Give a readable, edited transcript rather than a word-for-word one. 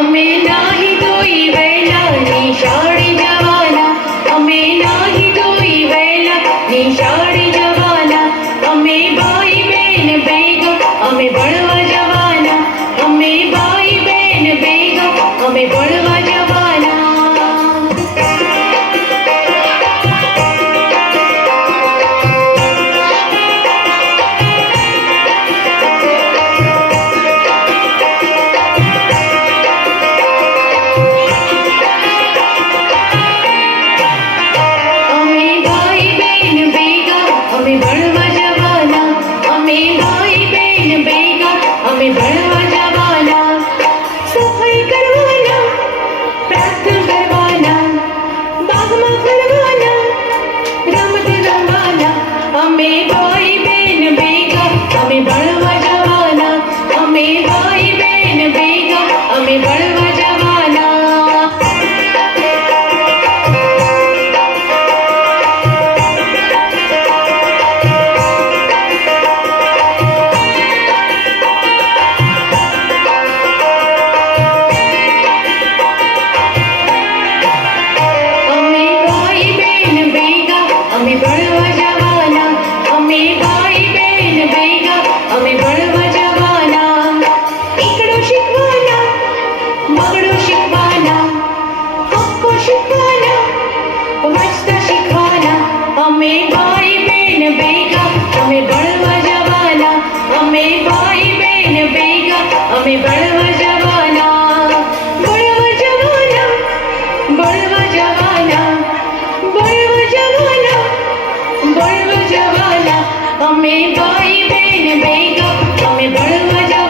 અમે નાહી ધોઈ વહેલા નિશાળે જવાના, અમે નાહી ધોઈ વહેલા નિશાળે જવાના, અમે ભાઈ બહેન ભેગા અમે ભણવા જવાના, અમે ભાઈ બહેન ભેગા અમે ભણવા જવાના. અમે ભણવા જવાના, અમે ભાઈ બહેન ભેગા અમે ભણવા જવાના. સફાઈ કરવાના, પ્રાર્થના કરવાના, બાગમાં ફરવાના, રમત રમવાના, અમે ભાઈ બહેન ભેગા અમે ભણવા જવાના, અમે ભાઈ બહેન ભેગા અમે ભણવા જવાના. અમે ભણવા જવાના, અમે ભાઈ બહેન ભેગા અમે ભણવા જવાના. એકડો શીખવાના, બગડો શીખવાના, હક્કો શીખવાના, વાંચતા શીખવાના, અમે ભાઈ બહેન ભેગા અમે ભણવા જવાના, અમે ભાઈ બહેન ભેગા અમે ભણવા જવાના. ભણવા જવાના, ભણવા જવાના, ભણવા જવાના, ભણવા જવાના, અમે ભાઈ બહેન ભેગા અમે ભણવા જવાના.